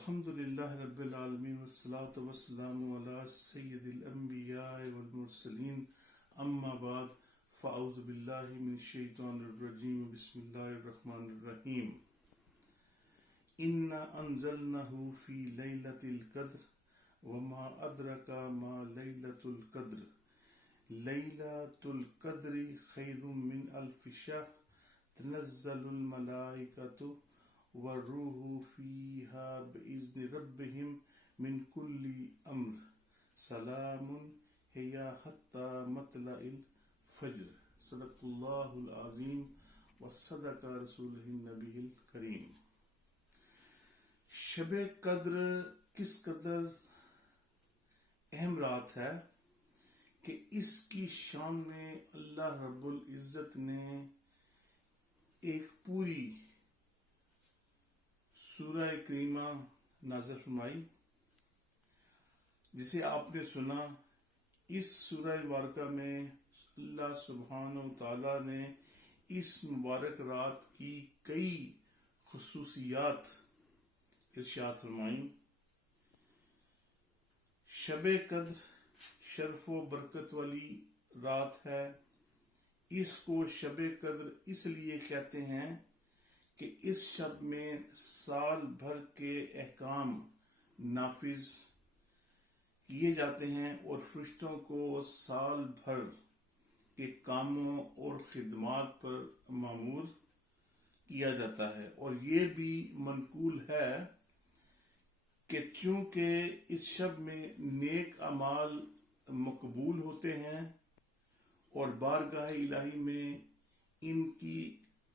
الحمد للہ رب العالمین والصلاة والسلام علی سید الانبیاء والمرسلین اما بعد فاعوذ باللہ من الشیطان الرجیم بسم اللہ الرحمن الرحیم انا انزلناہ فی لیلۃ القدر وما ادرک ما لیلۃ القدر لیلۃ القدر خیر من الف شہر تنزل الملائکۃ والروح فیہا بإذن ربہم من کل امر سلام ہی حتی مطلع الفجر صدق اللہ العظیم وصدق رسولہ النبی الکریم۔ شب قدر کس قدر اہم رات ہے کہ اس کی شان میں اللہ رب العزت نے ایک پوری سورہ کریمہ نازل فرمائی، جسے آپ نے سنا۔ اس سورہ مبارکہ میں اللہ سبحانہ و تعالیٰ نے اس مبارک رات کی کئی خصوصیات ارشاد فرمائیں۔ شب قدر شرف و برکت والی رات ہے۔ اس کو شب قدر اس لیے کہتے ہیں کہ اس شب میں سال بھر کے احکام نافذ کیے جاتے ہیں اور فرشتوں کو سال بھر کے کاموں اور خدمات پر مامور کیا جاتا ہے، اور یہ بھی منقول ہے کہ چونکہ اس شب میں نیک اعمال مقبول ہوتے ہیں اور بارگاہ الہی میں ان کی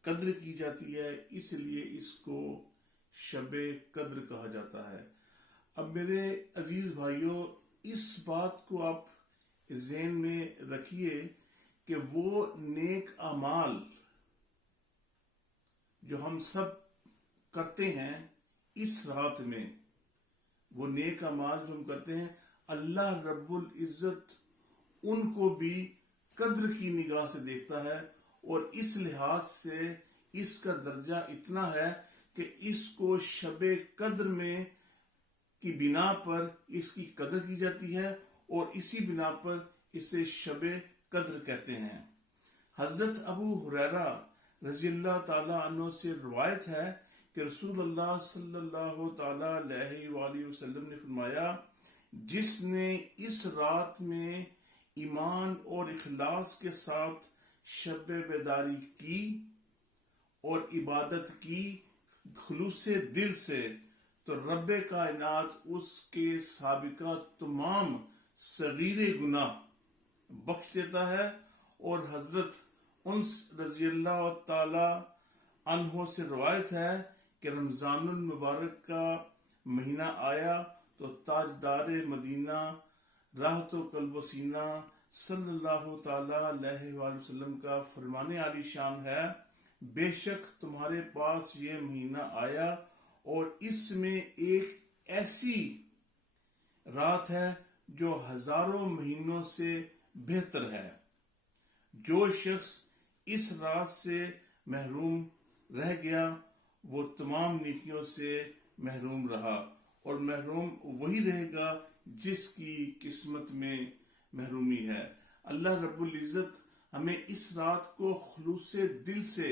قدر کی جاتی ہے، اس لیے اس کو شب قدر کہا جاتا ہے۔ اب میرے عزیز بھائیوں، اس بات کو آپ ذہن میں رکھیے کہ وہ نیک اعمال جو ہم سب کرتے ہیں اس رات میں، وہ نیک اعمال جو ہم کرتے ہیں، اللہ رب العزت ان کو بھی قدر کی نگاہ سے دیکھتا ہے، اور اس لحاظ سے اس کا درجہ اتنا ہے کہ اس کو شب قدر میں کی بنا پر اس کی قدر کی جاتی ہے، اور اسی بنا پر اسے شب قدر کہتے ہیں۔ حضرت ابو ہریرہ رضی اللہ تعالیٰ عنہ سے روایت ہے کہ رسول اللہ صلی اللہ تعالیٰ علیہ وآلہ وسلم نے فرمایا، جس نے اس رات میں ایمان اور اخلاص کے ساتھ شب بیداری کی اور عبادت کی خلوص دل سے، تو رب کائنات اس کے سابقہ تمام صغیر گناہ بخش دیتا ہے۔ اور حضرت انس رضی اللہ تعالی عنہ سے روایت ہے کہ رمضان المبارک کا مہینہ آیا تو تاجدار مدینہ راحت و قلب و سینہ صلی اللہ تعالیٰ علیہ وآلہ وسلم کا فرمان عالی شان ہے، بے شک تمہارے پاس یہ مہینہ آیا اور اس میں ایک ایسی رات ہے جو ہزاروں مہینوں سے بہتر ہے۔ جو شخص اس رات سے محروم رہ گیا وہ تمام نیکیوں سے محروم رہا، اور محروم وہی رہے گا جس کی قسمت میں محرومی ہے۔ اللہ رب العزت ہمیں اس رات کو خلوص دل سے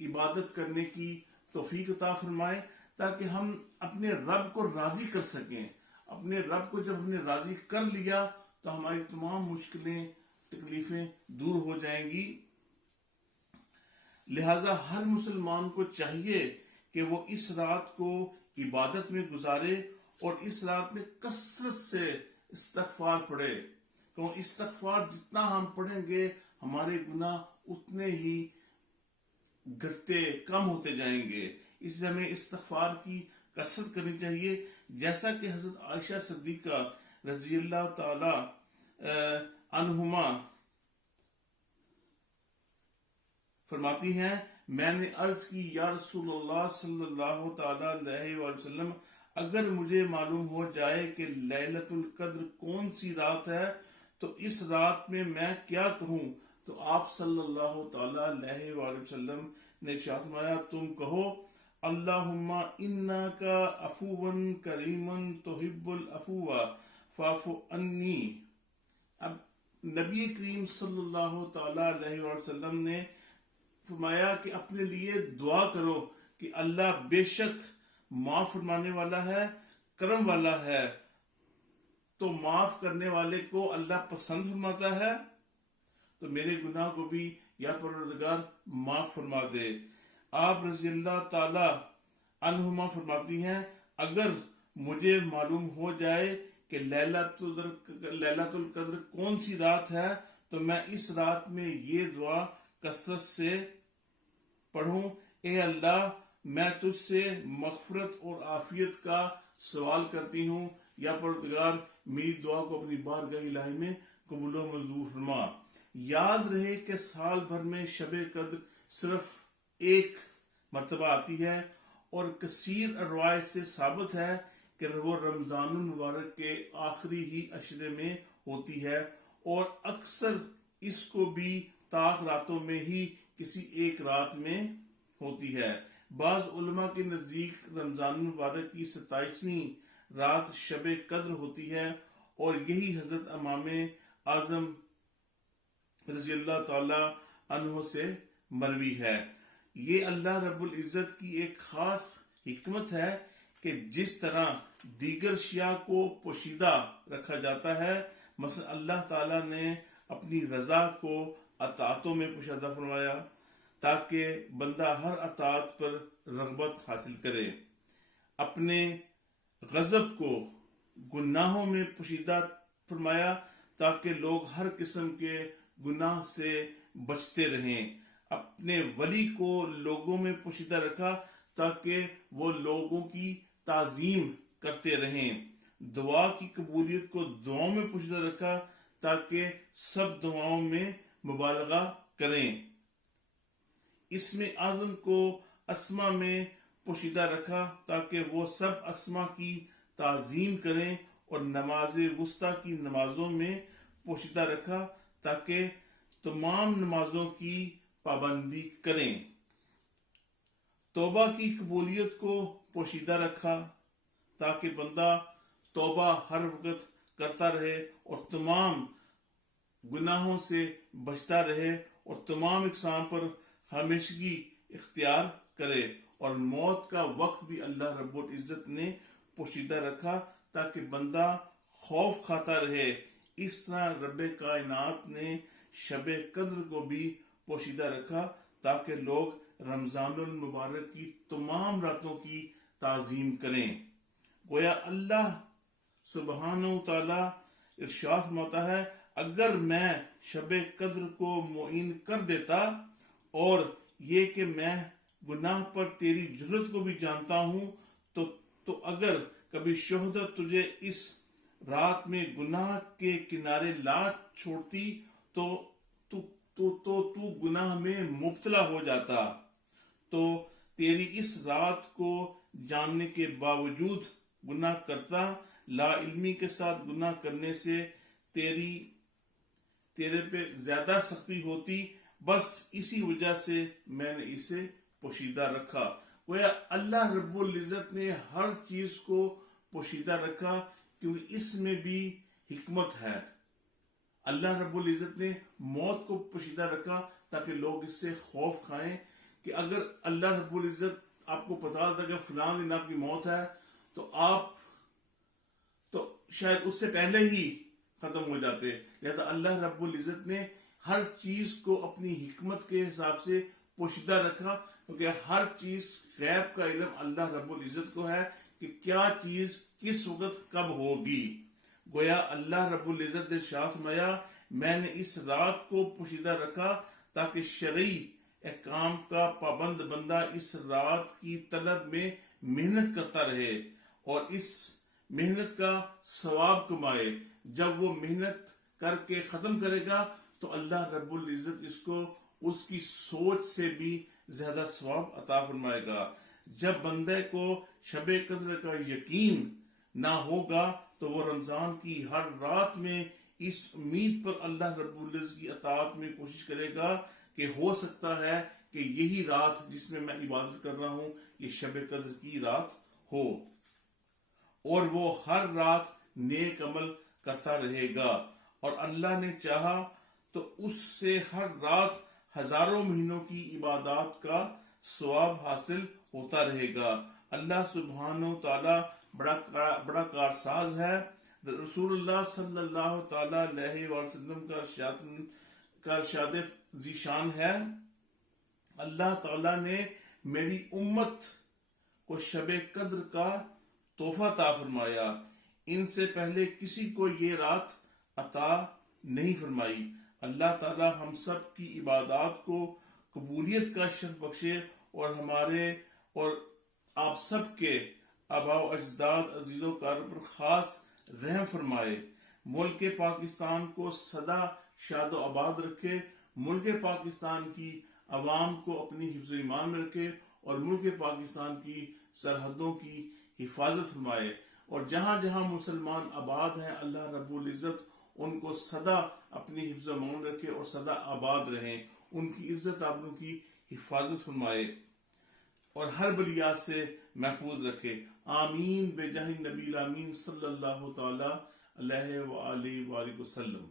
عبادت کرنے کی توفیق عطا فرمائے، تاکہ ہم اپنے رب کو راضی کر سکیں۔ اپنے رب کو جب ہم نے راضی کر لیا تو ہماری تمام مشکلیں تکلیفیں دور ہو جائیں گی۔ لہذا ہر مسلمان کو چاہیے کہ وہ اس رات کو عبادت میں گزارے اور اس رات میں کثرت سے استغفار پڑھے، کیوں استغفار جتنا ہم پڑھیں گے ہمارے گناہ اتنے ہی گھٹتے کم ہوتے جائیں گے۔ اس لیے ہمیں استغفار کی کثرت کرنی چاہیے، جیسا کہ حضرت عائشہ صدیقہ رضی اللہ تعالی عنہما فرماتی ہیں، میں نے عرض کی یا رسول اللہ صلی اللہ تعالی علیہ وآلہ وسلم، اگر مجھے معلوم ہو جائے کہ لیلۃ القدر کون سی رات ہے تو اس رات میں کیا کہوں؟ تو آپ صلی اللہ تعالی علیہ وآلہ وسلم نے ارشاد فرمایا، تم کہو اللہم انکا عفو کریم تحب العفو فاعف عنی. اب نبی کریم صلی اللہ تعالی علیہ وسلم نے فرمایا کہ اپنے لیے دعا کرو کہ اللہ بے شک معاف فرمانے والا ہے، کرم والا ہے. تو معاف کرنے والے کو اللہ پسند فرماتا ہے، تو میرے گناہ کو بھی یا پروردگار معاف فرما دے. آپ رضی اللہ تعالی عنہما فرماتی ہیں اگر مجھے معلوم ہو جائے کہ لیلۃ القدر کون سی رات ہے تو میں اس رات میں یہ دعا کثرت سے پڑھوں، اے اللہ میں تجھ سے مغفرت اور عافیت کا سوال کرتی ہوں، یا پروردگار میری دعا کو اپنی بارگاہ الہی میں قبول و منظور فرما. یاد رہے کہ سال بھر میں شب قدر صرف ایک مرتبہ آتی ہے، اور کثیر روایت سے ثابت ہے کہ وہ رمضان المبارک کے آخری ہی عشرے میں ہوتی ہے، اور اکثر اس کو بھی طاق راتوں میں ہی کسی ایک رات میں ہوتی ہے. بعض علماء کے نزدیک رمضان المبارک کی 27ویں رات شب قدر ہوتی ہے، اور یہی حضرت امام اعظم رضی اللہ تعالی عنہ سے مروی ہے. یہ اللہ رب العزت کی ایک خاص حکمت ہے کہ جس طرح دیگر اشیاء کو پوشیدہ رکھا جاتا ہے، مثلا اللہ تعالیٰ نے اپنی رضا کو اطاعتوں میں پوشیدہ فرمایا تاکہ بندہ ہر اطاعت پر رغبت حاصل کرے، اپنے غضب کو گناہوں میں پوشیدہ فرمایا تاکہ لوگ ہر قسم کے گناہ سے بچتے رہیں، اپنے ولی کو لوگوں میں پوشیدہ رکھا تاکہ وہ لوگوں کی تعظیم کرتے رہیں، دعا کی قبولیت کو دعاؤں میں پوشیدہ رکھا تاکہ سب دعاؤں میں مبالغہ کریں، اسم اعظم کو اسما میں پوشیدہ رکھا تاکہ وہ سب اسما کی تعظیم کریں، اور نماز وسطیٰ کی نمازوں میں پوشیدہ رکھا تاکہ تمام نمازوں کی پابندی کریں، توبہ کی قبولیت کو پوشیدہ رکھا تاکہ بندہ توبہ ہر وقت کرتا رہے اور تمام گناہوں سے بچتا رہے اور تمام اقسام پر ہمیشگی اختیار کرے، اور موت کا وقت بھی اللہ رب العزت نے پوشیدہ رکھا تاکہ بندہ خوف کھاتا رہے. اس طرح رب کائنات نے شب قدر کو بھی پوشیدہ رکھا تاکہ لوگ رمضان المبارک کی تمام راتوں کی تعظیم کریں. گویا اللہ سبحانہ و تعالیٰ ارشاد فرماتا ہے اگر میں شب قدر کو معین کر دیتا، اور یہ کہ میں گناہ پر تیری جرت کو بھی جانتا ہوں، تو اگر کبھی شہادت تجھے اس رات میں گناہ کے کنارے لا چھوڑتی تو گناہ میں مبتلا ہو جاتا، تو تیری اس رات کو جاننے کے باوجود گناہ کرتا. لا علمی کے ساتھ گناہ کرنے سے تیرے پہ زیادہ سختی ہوتی، بس اسی وجہ سے میں نے اسے پوشیدہ رکھا. گویا اللہ رب العزت نے ہر چیز کو پوشیدہ رکھا کیونکہ اس میں بھی حکمت ہے. اللہ رب العزت نے موت کو پوشیدہ رکھا تاکہ لوگ اس سے خوف کھائیں کہ اگر اللہ رب العزت آپ کو پتا تھا کہ فلاں دن آپ کی موت ہے تو آپ تو شاید اس سے پہلے ہی ختم ہو جاتے. لہذا اللہ رب العزت نے ہر چیز کو اپنی حکمت کے حساب سے پوشیدہ رکھا، کیونکہ ہر چیز غیب کا علم اللہ رب العزت کو ہے کہ کیا چیز کس وقت کب ہوگی. گویا اللہ رب العزت نے ارشاد فرمایا میں نے اس رات کو پوشیدہ رکھا تاکہ شرعی احکام کا پابند بندہ اس رات کی طلب میں محنت کرتا رہے اور اس محنت کا ثواب کمائے. جب وہ محنت کر کے ختم کرے گا تو اللہ رب العزت اس کو اس کی سوچ سے بھی زیادہ ثواب عطا فرمائے گا. جب بندے کو شب قدر کا یقین نہ ہوگا تو وہ رمضان کی ہر رات میں اس امید پر اللہ رب العزت کی اطاعت میں کوشش کرے گا کہ ہو سکتا ہے کہ یہی رات جس میں میں عبادت کر رہا ہوں یہ شب قدر کی رات ہو، اور وہ ہر رات نیک عمل کرتا رہے گا، اور اللہ نے چاہا تو اس سے ہر رات ہزاروں مہینوں کی عبادات کا ثواب حاصل ہوتا رہے گا۔ اللہ سبحانہ و تعالی بڑا کارساز ہے۔ رسول اللہ صلی اللہ تعالی علیہ وسلم کا ارشاد ذیشان ہے، اللہ تعالیٰ نے میری امت کو شب قدر کا تحفہ عطا فرمایا، ان سے پہلے کسی کو یہ رات عطا نہیں فرمائی۔ اللہ تعالیٰ ہم سب کی عبادات کو قبولیت کا شرف بخشے، اور ہمارے اور آپ سب کے آباء و اجداد عزیز و کار پر خاص رحم فرمائے۔ ملک پاکستان کو سدا شاد و آباد رکھے، ملک پاکستان کی عوام کو اپنی حفظ و ایمان میں رکھے، اور ملک پاکستان کی سرحدوں کی حفاظت فرمائے، اور جہاں جہاں مسلمان آباد ہیں اللہ رب العزت ان کو سدا اپنی حفظ و امان رکھے اور سدا آباد رہیں، ان کی عزت آبرو کی حفاظت فرمائے، اور ہر بلیات سے محفوظ رکھے۔ آمین بجاہ نبی الامین صلی اللہ تعالی علیہ وآلہ وسلم۔